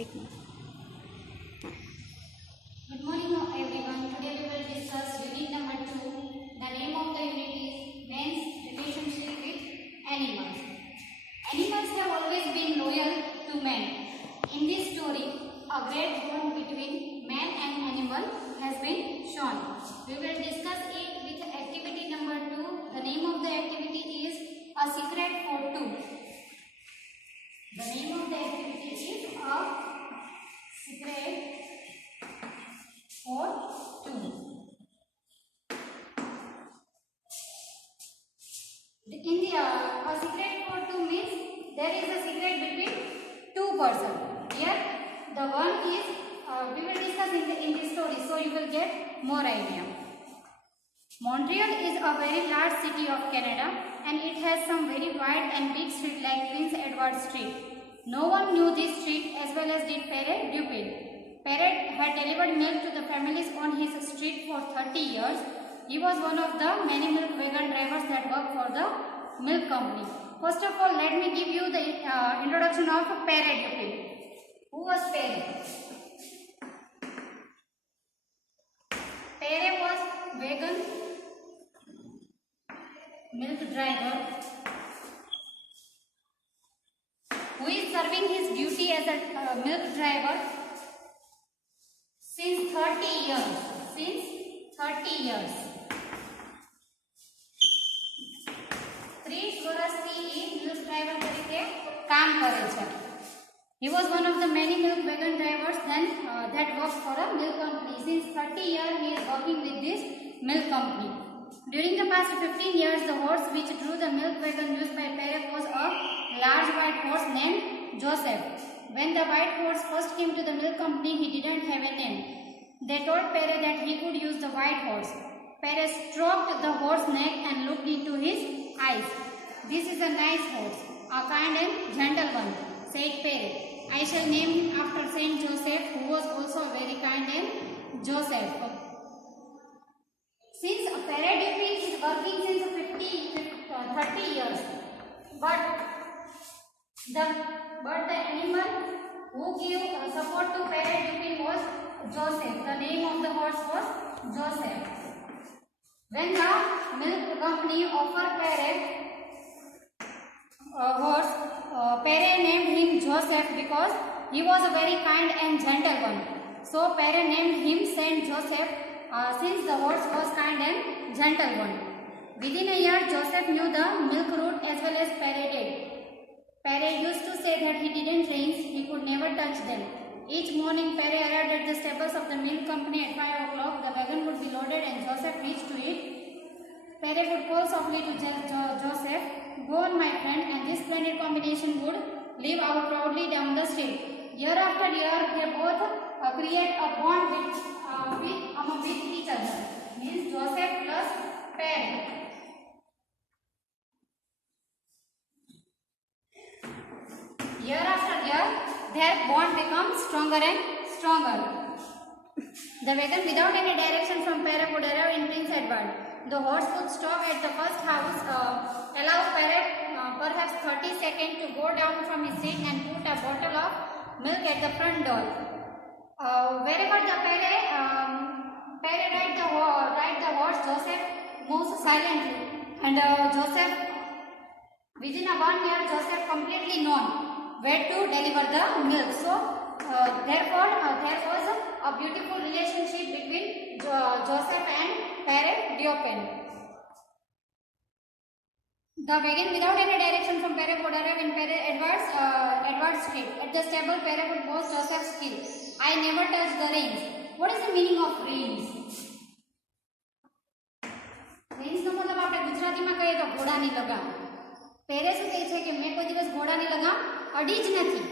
एक minute. Good morning everyone. Today we will discuss unit number 2. The name of the unit is man's relationship with animals. Animals have always been loyal to man. In this story, a great bond between man and animal has been shown. We will discuss it with activity number 2. The name of the activity is A Secret for Two. The name of the activity is A Secret for two. In the A Secret for Two means there is a secret between two persons. Here the one is we will discuss in this story, so you will get more idea. Montreal is a very large city of Canada and it has some very wide and big street like Prince Edward Street. No one knew this street as well as did Pierre Dupin. Pierre had delivered milk to the families on his street for 30 years. He was one of the many milk wagon drivers that worked for the milk company. First of all, let me give you the introduction of Pierre Dupin. Who was Pierre? Pierre was wagon milk driver who is serving his duty as a milk driver since 30 years. Since 30 years. 30 વર્ષથી એ milk driver તરીકે કામ કરે છે. He was one of the many milk wagon drivers that worked for a milk company. Since 30 years he is working with this milk company. During the past 15 years, the horse which drew the milk wagon used by Pierre was a large white horse named Joseph. When the white horse first came to the milk company, he didn't have a name. They told Pierre that he could use the white horse. Pierre stroked the horse's neck and looked into his eyes. "This is a nice horse, a kind and gentle one," said Pierre. "I shall name him after Saint Joseph, who was also a very kind and Joseph." Since Pierre Dupin is working since 30 years, but the animal who gave support to Pierre Dupin was Joseph. The name of the horse was Joseph. When the milk company offered Pierre a horse, Pierre named him Joseph because he was a very kind and gentle one. So Pierre named him Saint Joseph since the horse was kind and gentle one. Within a year, Joseph knew the milk route as well as Pierre did. Pierre used to say that he didn't reins, he could never touch them. Each morning, Pierre arrived at the stables of the milk company at 5 o'clock. The wagon would be loaded and Joseph reached to it. Pierre would call softly to Joseph, "Go on, my friend," and this splendid combination would live out proudly down the street. Year after year, they both create a bond with each other. Means Joseph plus Pierre. Year after year, their bond becomes stronger and stronger. The wagon without any direction from Pierre would arrive in Prince Edward. The horse would stop at the first house, allow Pierre perhaps 30 seconds to go down from his seat and put a bottle of milk at the front door. Wherever the Pierre ride the horse, Joseph moves silently, and within 1 year, Joseph completely known where to deliver the milk. So therefore there was a beautiful relationship between Joseph and Pierre Dupin. The wagon without any direction from Pierre would arrive in Pierre Edward Street. At the stable, Pierre would boast Joseph's skill. "I never touched the reins." What is the meaning of reins? Reins નો મતલબ આપણે ગુજરાતીમાં કહીએ તો ઘોડાની લગામ. પેરે શું કહે છે કે મેં કોઈ દિવસ ઘોડાની લગામ અડી જ નથી.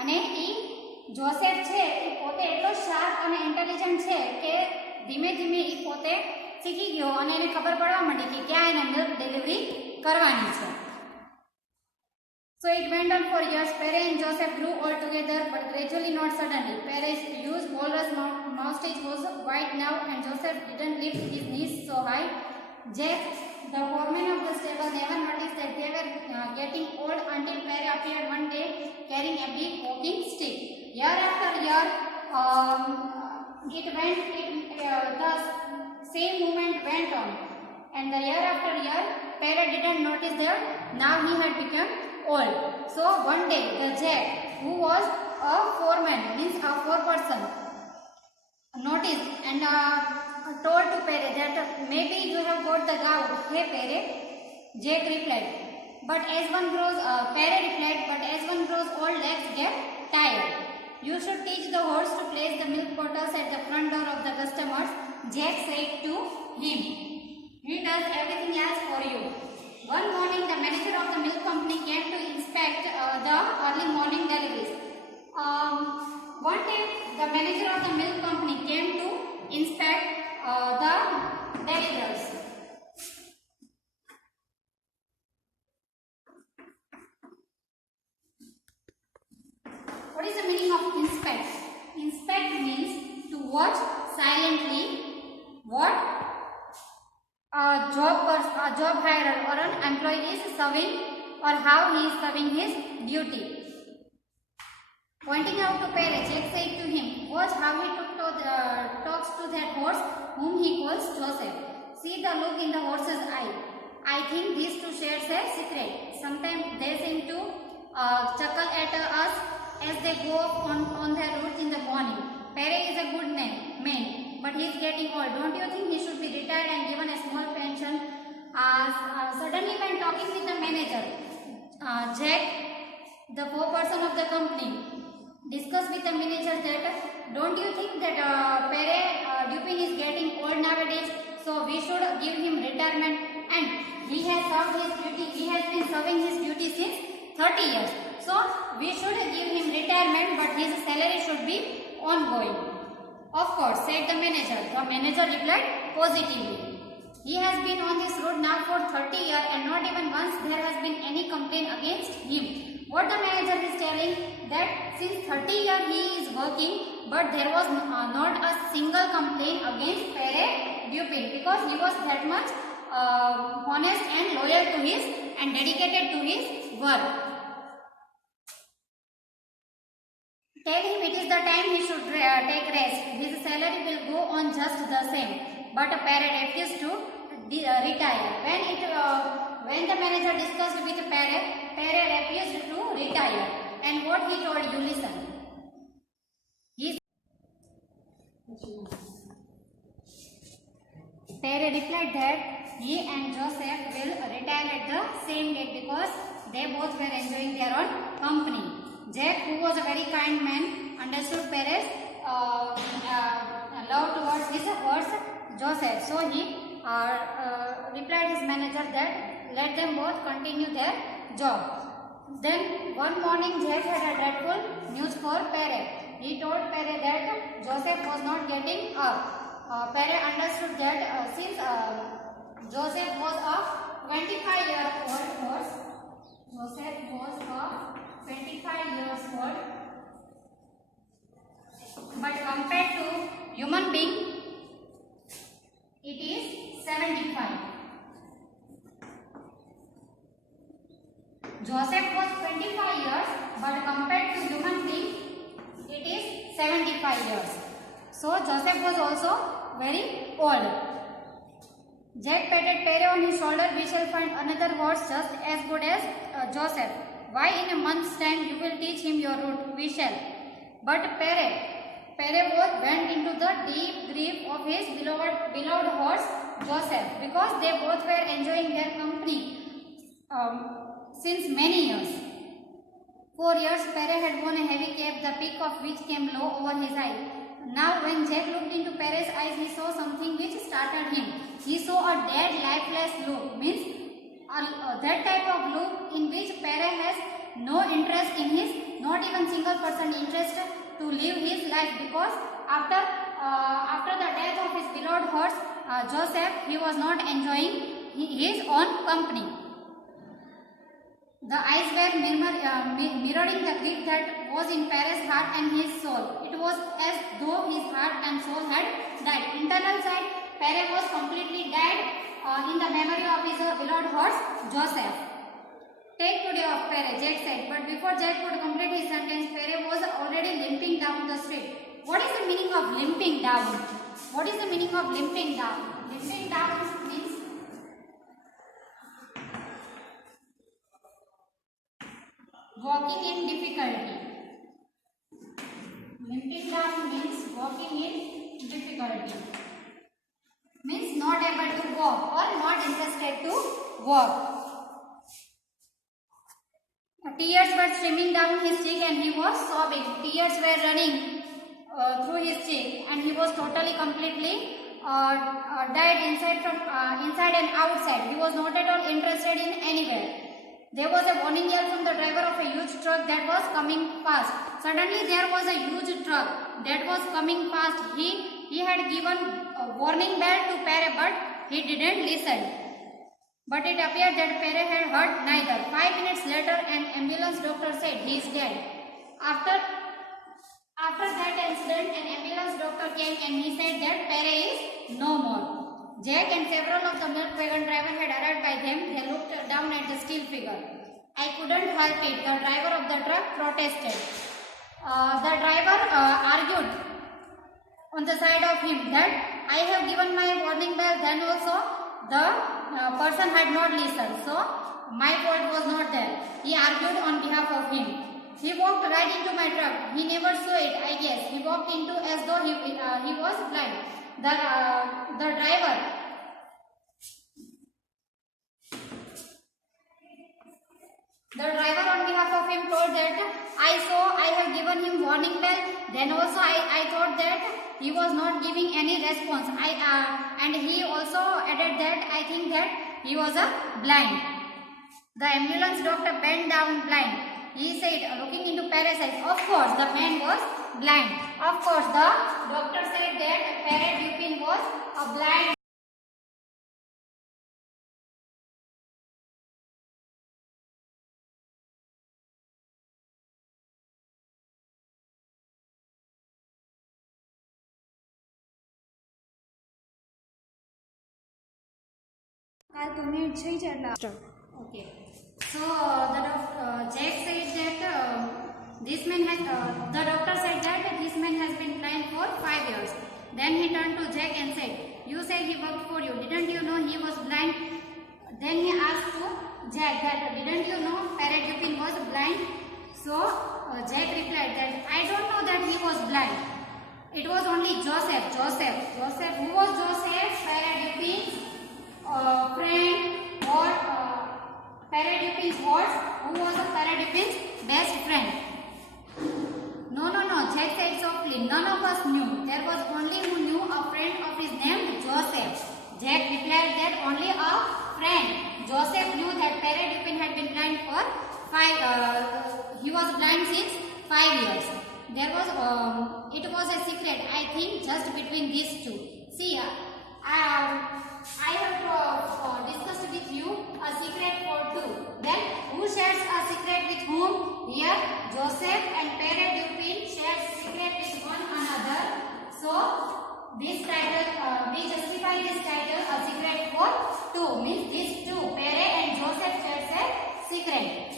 અને ઈ જોસેફ છે એ પોતે એટલો શાર્પ અને ઇન્ટેલિજન્ટ છે કે ધીમે ધીમે ઈ પોતે શીખી ગયો અને એને ખબર પડવા માંડી કે ક્યાં એને મિલ્ક ડિલિવરી કરવાની છે. So it went on for years. Pierre and Joseph grew old together, but gradually, not suddenly. Pierre's huge walrus moustache was white now, and Joseph didn't lift his knees so high. Jack the foreman of the stable never noticed that they were getting old until Pere appeared one day carrying a big walking stick. Year after year, the same movement went on, and the year after year, Pere didn't notice that now he had become old. So one day, the Jack, who was a foreman, means a foreperson, noticed and told to Pere that maybe you have got the gout. Hey Pere, Jack replied. But as one grows, Pere replied, but as one grows old, legs get tired. You should teach the horse to place the milk bottles at the front door of the customers, Jack said to him. He does everything else for you. One morning, the manager of the milk company came to inspect the early morning deliveries. One day, the manager of the milk company came to inspect the deliveries. What is the meaning of inspect? Inspect means to watch silently what a job hirer or an employee is serving or how he is serving his duty. Pointing out to Pere, Jack said to him, watch how he talks to that horse whom he calls Joseph. See the look in the horse's eye. I think these two shares a secret. Sometimes they seem to chuckle at us as they go on their route in the morning. Pere is a good man, but he is getting old. Don't you think he should be retired and given a small pension? Suddenly, when talking with the manager, Jack, the foreperson of the company, discussed with the manager that don't you think that Pere Dupin is getting old nowadays, so we should give him retirement, and he has served his duty. He has been serving his duty since 30 years. So we should give him retirement, but his salary should be ongoing. Of course, said the manager. The manager replied positively. He has been on this road now for 30 years and not even once there has been any complaint against him. What the manager is telling that since 30 years he is working, but there was not a single complaint against Pere Dupin because he was that much honest and loyal to his and dedicated to his work. Tell him it is the time he should take rest. His salary will go on just the same. But Pere refused to retire. When the manager discussed with Pere, Pere refused to retire. And what he told you, listen. Pere replied that he and Joseph will retire at the same date because they both were enjoying their own company. Jack, who was a very kind man, understood Pere's love towards his horse Joseph. So he replied his manager that let them both continue their job. Then one morning Jack had a dreadful news for Pere. He told Pere that Joseph was not getting up. Pere understood that since Joseph was a 25-year-old horse, Joseph was a 25 years old, but compared to human being, it is 75. Joseph was 25 years, but compared to human being, it is 75 years. So Joseph was also very old. Jack patted Pere on his shoulder. We shall find another horse just as good as Joseph. Why in a month's time you will teach him your route? We shall. But Pere went into the deep grief of his beloved horse Joseph because they both were enjoying their company since many years. 4 years Pere had worn a heavy cap, the peak of which came low over his eye. Now when Jack looked into Pere's eyes, he saw something which startled him. He saw a dead, lifeless look, means that type of look in which Pere has no interest in his, not even single percent interest to live his life because after the death of his beloved horse Joseph, he was not enjoying his own company. The eyes were mirroring the grief that was in Pere's heart and his soul. It was as though his heart and soul had died. Internal side, Pere was completely dead in the memory of his beloved horse Joseph. Take today of Pere, Jack said. But before Jack could complete his sentence, Pere was already limping down the street. What is the meaning of limping down? What is the meaning of limping down? Limping down means walking in difficulty. Limping down means walking in difficulty. Means not able to walk or not interested to walk. Tears were streaming down his cheek and he was sobbing. Tears were running through his cheek and he was totally, completely died inside and outside. He was not at all interested in anywhere. There was a warning yell from the driver of a huge truck that was coming fast. Suddenly there was a huge truck that was coming fast. He had given a warning bell to Pere, but he didn't listen. But it appeared that Pere had heard neither. 5 minutes later, an ambulance doctor said he is dead. After that incident, an ambulance doctor came and he said that Pere is no more. Jack and several of the milk wagon drivers had arrived by them. They looked down at the still figure. I couldn't help it, the driver of the truck protested. The driver argued on the side of him that I have given my warning bell, then also the person had not listened, so my fault was not there. He argued on behalf of him. He walked right into my truck. He never saw it, I guess. He walked into as though he was blind. The driver on behalf of him told that I have given him warning bell. Then also I thought that he was not giving any response. And he also added that I think that he was blind. The ambulance doctor bent down blind. He said, looking into Pere's eyes, of course the man was blind. Of course the doctor said that Pere Dupin was blind. Okay. So Jack said that this man has. The doctor said that this man has been blind for 5 years. Then he turned to Jack and said, "You said he worked for you. Didn't you know he was blind?" Then he asked to Jack that, "Didn't you know Pere Dupin was blind?" So Jack replied that, "I don't know that he was blind. It was only Joseph. Joseph. Who was Joseph? Pere Dupin's friend or Pere Dupin's horse, who was Pere Dupin's best friend." No, Jack said softly. None of us knew. There was only who knew a friend of his named Joseph. Jack replied that only a friend. Joseph knew that Pere Dupin had been blind for he was blind since 5 years. It was a secret, I think, just between these two. See, I have discussed with you a secret for two. Then who shares a secret with whom? Here Joseph and Pere Dupin share secret with one another. So this title, we justify this title a secret for two. Means these two, Pere and Joseph, shares a secret.